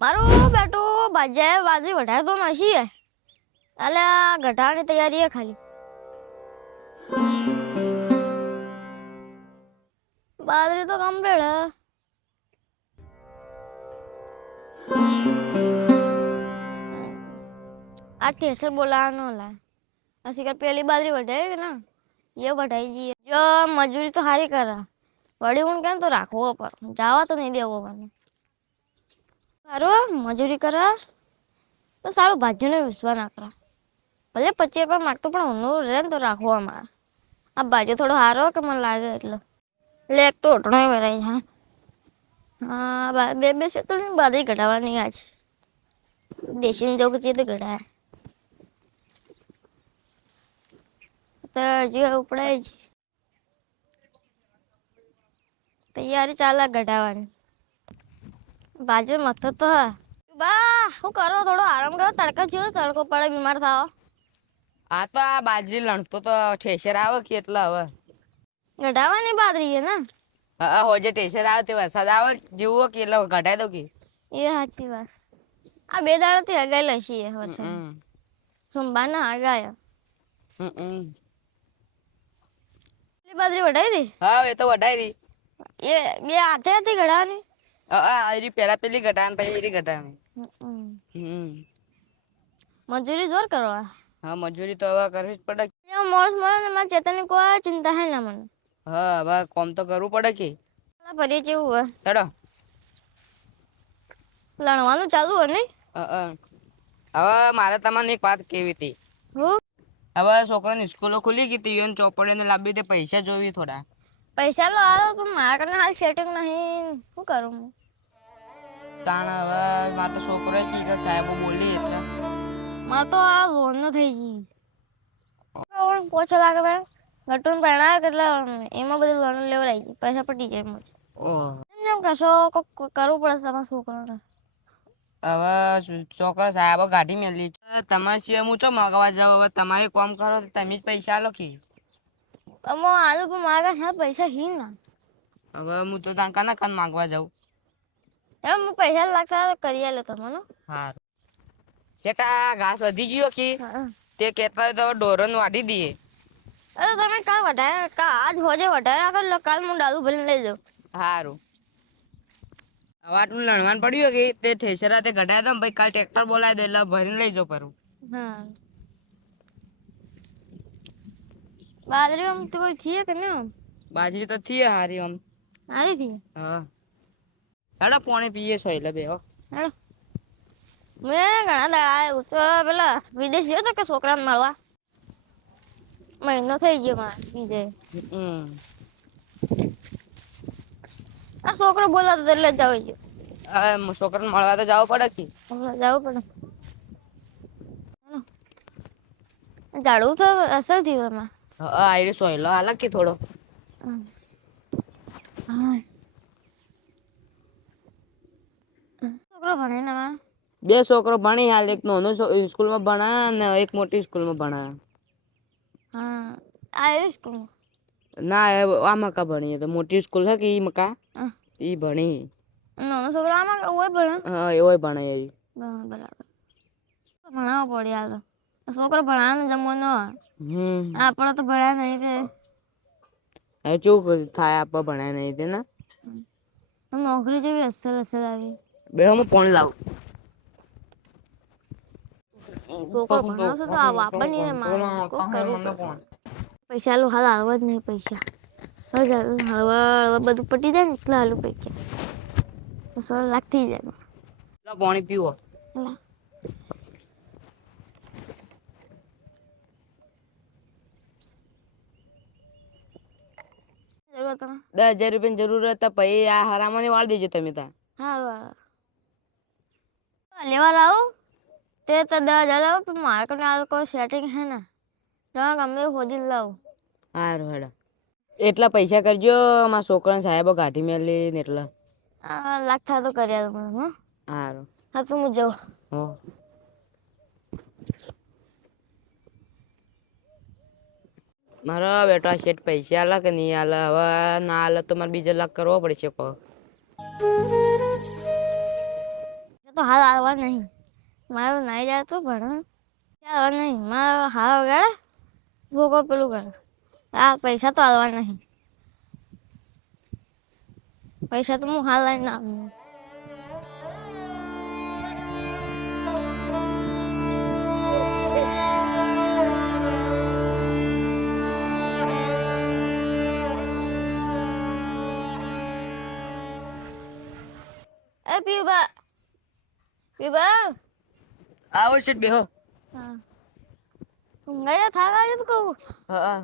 મારું બેટું બાજાએ બાજી વઢાય તો નસી હે એટલે ગઢાની તૈયારી હે ખાલી બાજરી તો કમ્પ્લીટ હે આ ટેસર બોલાવાનો લા અસી કર પેલી બાજરી વઢાય કે ના ये बढ़ाई जी जो मजूरी तो हारी कर रहा बड़ी उन क्या तो રાખવો પર જાવા તો નહીં દેવો મને સારું મજૂરી કરા તો સારું ભાજ્યને વિશ્વા ના કરા ભલે 25 રૂપિયા માગતો પણ ઊનું રહે ને તો રાખવો અમારે આ ભાજ્યો થોડો સારો કે મને લાગે એટલે એક તો ઓટણો વેરાય હા બે છે તો બાધી ઘટાડવાની આજ દેશી જોગ છે તો ઘટાય તો જે ઉપડાય જ તૈયારી ચાલે ઘટાડવાની બાજુ મથો તો હા બા શું કરો થોડો આરામ કરો તડકા જેવો તડકો પડે બીમાર થાવ આ તો આ બાજરી લણતો તો ઠેસર આવે કે એટલે હવે ગઢાવાની બાદરી છે ને હા હોજે ઠેસર આવે તે વરસાદ આવે જેવો કે એટલે ઘટાઈ દો કે એ સાચી વાત આ બે દાડોથી હગાયેલા છીએ વરસાદ સોમવારના હગાયા પેલી બાજરી વઢાઈ હતી હા એ તો વઢાઈ રહી એ બે હાથે હતી ગઢાવાની હા પેલા પેલી ઘટાય પછી એરી ઘટાય મજૂરી જોર કરવા હા મજૂરી તો હવે કરવી જ પડે મોસ મળે ને મારા ચેતનની કોઈ ચિંતા હે ના મને હા હવે કોમ તો કરવું પડે કે ફરી જેવું હોય હેડો લણવાનું ચાલુ હોય નહીં હવે મારે તમને એક વાત કેવી હતી હું હવે છોકરાની સ્કૂલો ખુલી ગઈ હતી એને ચોપડીને લાવી દે પૈસા જોવી થોડા પૈસા લો આવ્યો પણ મારા કને હાલ સેટિંગ નહીં શું કરું હું તાણ હવે મારે તો છોકરો કે સાહેબો બોલી એટલે મારે તો આ લોન નો થઈ ગઈ પોછો લાગે બેન ગટુન પહેણાવે એટલે એમાં બધું લોન લેવડાવી ગઈ પૈસા પટી જાય એમ જેમ કશો કરવું પડે તમારા છોકરાને હવે છોકરા સાહેબો ગાડી મેલી તમારે સિવાય હું ચો મગવા જાઉં હવે તમારે કોમ કરો તો તમે જ પૈસા આલો કે અમો આલુ પણ મારા હા પૈસા હી ના હવે હું તો ત્યાં કાના કાન માંગવા જાઉં એમ હું પૈસા લાગતા કરી આલે તમને સારું સેટા ઘાસ વધી ગયો કે તે કહેતા હોય તો ડોરન વાટી દઈએ અરે તમે કાલ વઢાય કા આજ હોજે વઢાય આગળ કાલ હું ડાલુ ભરીને લઈ જાઉં સારું હવે આટલું લણવાનું પડ્યું કે તે ઠેસરા તે ઘટાયા હતા ભાઈ કાલ ટ્રેક્ટર બોલાવી દે એટલે ભરીને લઈ જાઉં પરું હા બાજરી આમ તો કોઈ થઈએ કે નહીં બાજરી તો થી હારી આમ સારી થી હા હેડો પાણી પીએ છો એટલે બે હેડો મેં ઘણા દાડા તો પેલા વિદેશ ગયો તો કે છોકરાને મળવા મહિનો થઈ ગયો મારે વિજય આ છોકરો બોલાતો એટલે જ જવું ગયો હવે છોકરાને મળવા તો જવું પડે કે જવું પડે ઝાડવું તો અસર થયું એમાં હા આયરે સોયલો હાલ કે થોડો છોકરો ભણે ને બે છોકરો ભણી હાલ એક નાનો સ્કૂલમાં ભણાયા ને એક મોટી સ્કૂલમાં ભણાયા હા આ એ સ્કૂલ ના આ મકા ભણી તો મોટી સ્કૂલ હે કે ઈ મકા ઈ ભણી નાનો છોકરો આમાં ઓય ભણે હા એવો ભણે એ બરાબર ભણાવવો પડે યાર છોકરો ભણાવવાનો જમવાનો આપણે તો ભણ્યા નહીં કે હવે ચેવું થાય આપણે ભણ્યા નહીં તે ને નોકરી જેવી અસર અસર આવી બે હું પાણી લાવું છોકરો ભણાવશો તો આ વાપરની ને મારે કોક કરવું પડશે પૈસા લો હાલ આવવા જ નહીં પૈસા હવે બધું પટી જાય ને એટલે હાલું પૈસા 16 લાખ થઈ જાય પાણી પીવો જરૂર તમે 10,000 રૂપિયાની જરૂર હતા પછી આ હરામાની વાળ દેજો તમે ત્યાં હા લેવા લાવો તે તો 10,000 લાવો પણ મારે કને આ કોઈ સેટિંગ હે ને તમે ગમે હોદી લાવો સારું હેડો એટલા પૈસા કરજો મારા છોકરાને સાહેબો ગાડી મેલી ને એટલા લાખ થાય તો કર્યા તમે હા સારું હા તો હું જાઉં હો મારો બેટો આ શેઠ પૈસા આલા કે નહીં આલે હવે ના આલે તો મારે બીજો લાખ કરવો પડશે તો તો હાલ આવવા નહીં. મારું નહીં જાય તો ભણવા આવવા નહીં. મારો હાલ વગાડે ભોગો પેલું કરે. આ પૈસા તો આવવા નહીં. પૈસા તો હું હાલ લઈને આવું. એ પીવા પીવા આવો શેઠ બેહો. હા ઊંઘાઈ થાક આવ્યો તો કહું. હા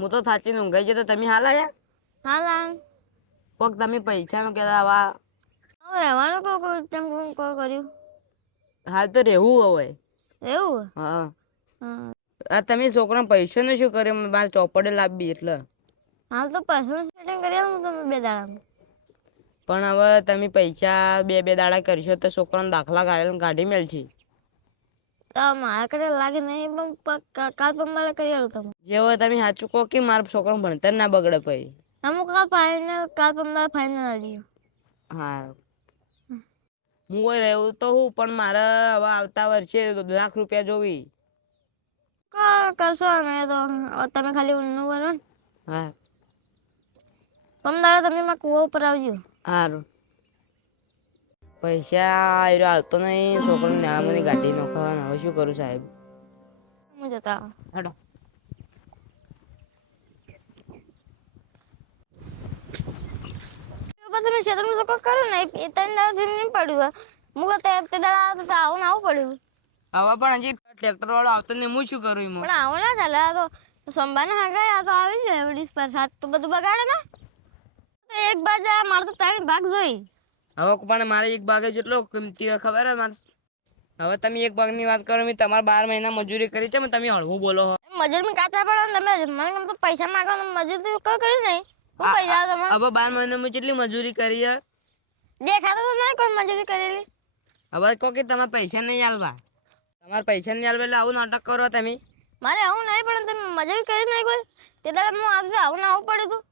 હું તો થાચીને ઊંઘાઈ ગયો તો તમે હાલ આયા. હાલ આમ કોક તમે પૈસાનું કહેતા આવા હવે રહેવાનું તેમ કોઈ કર્યું હાલ તો રહેવું હવે. એવું હા હા આ તમે છોકરાને પૈસાનું શું કર્યું મારે ચોપડે લાવવી એટલે. હાલ તો પૈસાનું સેટિંગ કરી આવું તમે 2 દાડામાં. પણ હવે તમે પૈસા 2 દાડા કરશો તો છોકરાને દાખલા કાઢી મેલ છે. તો મારા કಡೆ લાગે નહીં પણ કાલ પંબાલે કરી આવું તમે. જેવો તમે સાચું કહો કે મારા છોકરાનું ભણતર ના બગડે પછી. અમુક કાલ પંબાલે ફાઇનલ આવી. હા હું કોઈ રહેવું તો હું પણ મારે હવે આવતા વર્ષે ₹1,00,000 જોવી. કરશો અમે તો તમે ખાલી ઊંઘનું બનો ને. હા 15 તમે મારા કૂવા ઉપર આવજો. સારું પૈસા એ આવતો નહીં. છોકરાને નાણાંમાંની ગાડી નોખવાના હવે શું કરું સાહેબ. હું જતા હેડો તમે ક્ષેત્રમાં તો કોઈ કરો ને એ 3 દાડા સુધી નહીં પડ્યું. હું તે દાડા તો આવું ને આવું પડ્યું. હવે પણ હજી ટ્રેક્ટર વાળો આવતો નહીં હું શું કરું એમાં. પણ આવું ના ચાલે. આ તો સંભાને હાંગાય આ તો આવી જાય વડીસ પ્રસાદ તો બધું બગાડે ને. તો એક બાજુ મારે તો 3 ભાગ જોઈ. હવે પણ મારે એક ભાગ જેટલો કિંમતી ખબર હે મારે. હવે તમે એક ભાગની વાત કરો મેં તમારે 12 મહિના મજૂરી કરી છે તમે હળવું બોલો છો. મજૂર કાચા પડો ને તમે મને તો પૈસા માંગો મજૂર તો કોઈ કર્યું નહીં. હું પૈસા તમે હવે 12 મહિનામાં કેટલી મજૂરી કરી યાર. દેખાતો તો નહીં કોઈ મજૂરી કરેલી. હવે કહો કે તમારે પૈસા નહીં આલવા. તમારે પૈસા નહીં આલવા એટલે આવું નાટક કરો તમે. મારે આવું નહીં પણ તમે મજૂરી કરી નહીં કોઈ તે દાડે હું આવશે આવું ને આવું પડ્યું હતું.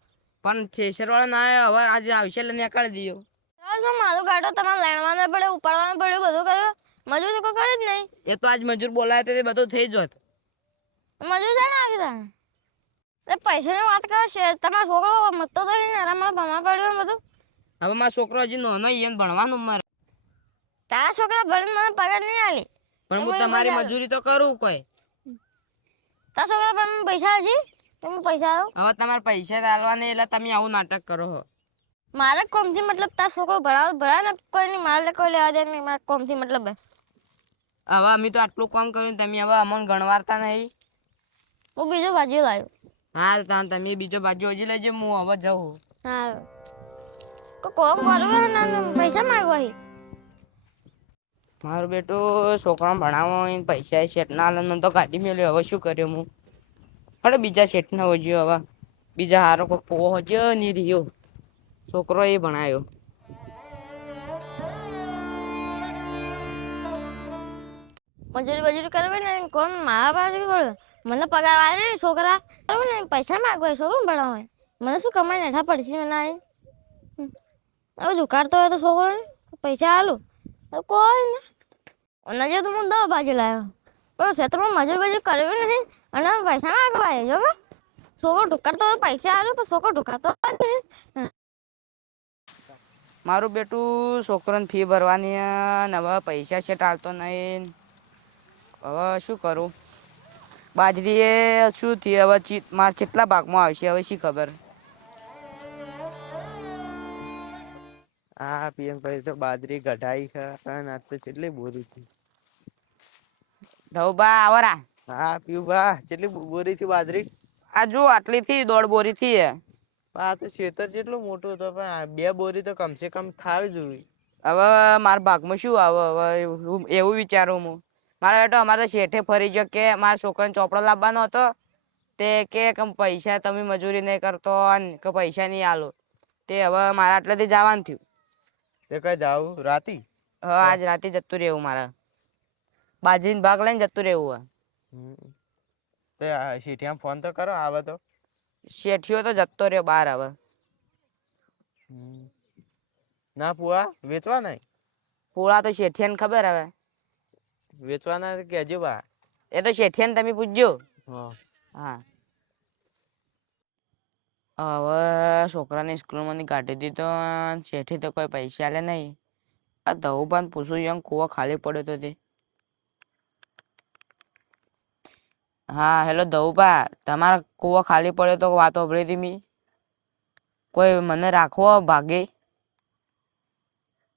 પણ થેસરવાળા ના આવ્યો હવે આજે આવશે એટલે નીકાળી દીધો. જો મારો ગાડો તમારે લેણવાનો પડે ઉપાડવાનો પડ્યો બધું કર્યો. મજૂરી તો કોઈ કરી જ નહીં. એ તો આજ મજૂર બોલાય તે બધું થઈ જોત. મજૂર જાણે આવી તા એ પૈસાની વાત કરો છે. તમારો છોકરો મતો તો નહીં આરામમાં ભણવા પડ્યો બધું. હવે મારો છોકરો હજી નાનો એને ભણવાનું મારે. તારા છોકરા ભણીને મને પગાર નહીં આલી પણ હું તમારી મજૂરી તો કરું કોઈ. તારા છોકરા પણ પૈસા હજી તમે પૈસા આવો. હવે તમારે પૈસા આલવા નહીં એટલે તમે આવું નાટક કરો છો. મારે કોમથી મતલબ તારા છોકરો ભણાવે ને કોઈ નહીં મારે કોઈ લેવા દે નહીં. મારે કોમથી મતલબ હવે અમે તો આટલું કામ કર્યું તમે હવે અમને ગણવારતા નહીં. હું બીજો બાજુ લાવ્યો. હા તમે બીજો બાજુ હજી લેજો હું હવે જાઉં. હા કોમ કરવું ને પૈસા માગવા. મારું બેટું છોકરાને ભણાવો પૈસા શેઠ ના આલે તો ગાડી મેળ્યો હવે શું કર્યો હું. અરે બીજા શેઠ ના હોજ્યો હવે બીજા હારો કોઈ પોવો હોજ્યો નહીં રહ્યો. છોકરો એ ભણાયો. મજૂરી કરવી ને કોણ મારા પાસે બોલે મને પગાર આવે ને છોકરા બરાબર ને પૈસા માગવા છોકરો ભણાવે મને શું કમાઈ નેઠા પડશે મને આવી. હવે ઝુકાડતો હોય તો છોકરો ને પૈસા આલું કોઈ ને ઓના જે તો હું 10 બાજુ લાવ્યો પણ ક્ષેત્રમાં મજૂરી કરવી નથી અને પૈસા માગવા જો છોકરો ઢુકાડતો હોય પૈસા આલું તો છોકરો ઢુકાડતો મારું બેટું છોકરાને ફી ભરવાની ને હવે પૈસા છે ટાળતો નહીં. હવે શું કરું. બાજરી એ શું થયું હવે મારે કેટલા ભાગમાં આવશે હવે શી ખબર. હા ભાઈ તો બાજરી કઢાઈ છે અને આજ તો કેટલી બોરી થી. ધવબા આવરા. હા પીવા કેટલી બોરી થી બાજરી. આ જો આટલી થી 1.5 બોરી થી. આ તો ખેતર જેટલું મોટું હતું પણ 2 બોરી તો કમસે કમ થાવી જોઈએ. હવે મારા ભાગમાં શું આવે હવે એવું વિચારું હું. મારા બેટો અમારે તો શેઠે ફરી ગયો કે મારા છોકરાને ચોપડો લાવવાનો હતો તે કે પૈસા તમે મજૂરી નહીં કરતો કે પૈસા નહીં આલો તે હવે મારા આટલેથી જવાનું થયું. તે કઈ જાવું રાતી. હવે આજ રાતે જતું રહેવું મારે બાજરીનો ભાગ લઈને જતું રહેવું. તે શેઠિયામ ફોન તો કરો આવે તો. શેઠિયો તો જતો રહ્યો બહાર હવે. ના પૂળા વેચવા નહીં. પૂળા તો શેઠિયાને ખબર હવે. વેચવાના કેજો બા. એ તો શેઠિયાને તમે પૂછજો. હા. હા હવે છોકરાને સ્કૂલમાંથી કાઢી દીધો. શેઠી તો કોઈ પૈસા લે નહીં. આ ધવુભાન પૂછું એમ કૂવો ખાલી પડ્યો તો તે. હા હેલો ધવુભા, તમારા કૂવો ખાલી પડ્યો તો વાત સાંભળી હતી મેં. કોઈ મને રાખવો ભાગે.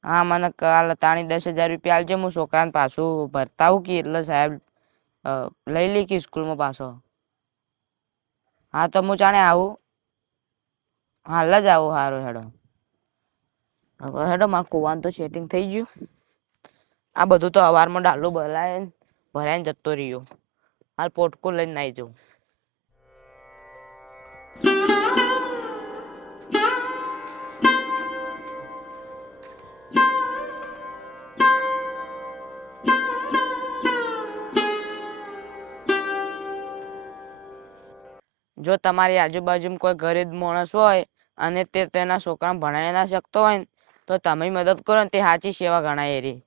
હા મને કાલ તાણી 10,000 રૂપિયા આલજો. હું છોકરાને પાછું ભરતા આવું કે એટલે સાહેબ લઈ લે કે સ્કૂલમાં પાછો. હા તો હું જાણે આવું. હાલ જ આવું. સારું હેડો. હવે હેડો મારા કૂવાનું તો સેટિંગ થઈ ગયું. આ બધું તો અવારમાં ડાલું ભરાઈને જતો રહ્યો. હાલ પોટકો લઈને નાઈ જાઉં. જો તમારી આજુબાજુમાં કોઈ ગરીબ માણસ હોય અને તે તેના છોકરાને ભણાવી ના શકતો હોય ને તો તમે મદદ કરો ને તે સાચી સેવા ગણાય એરી.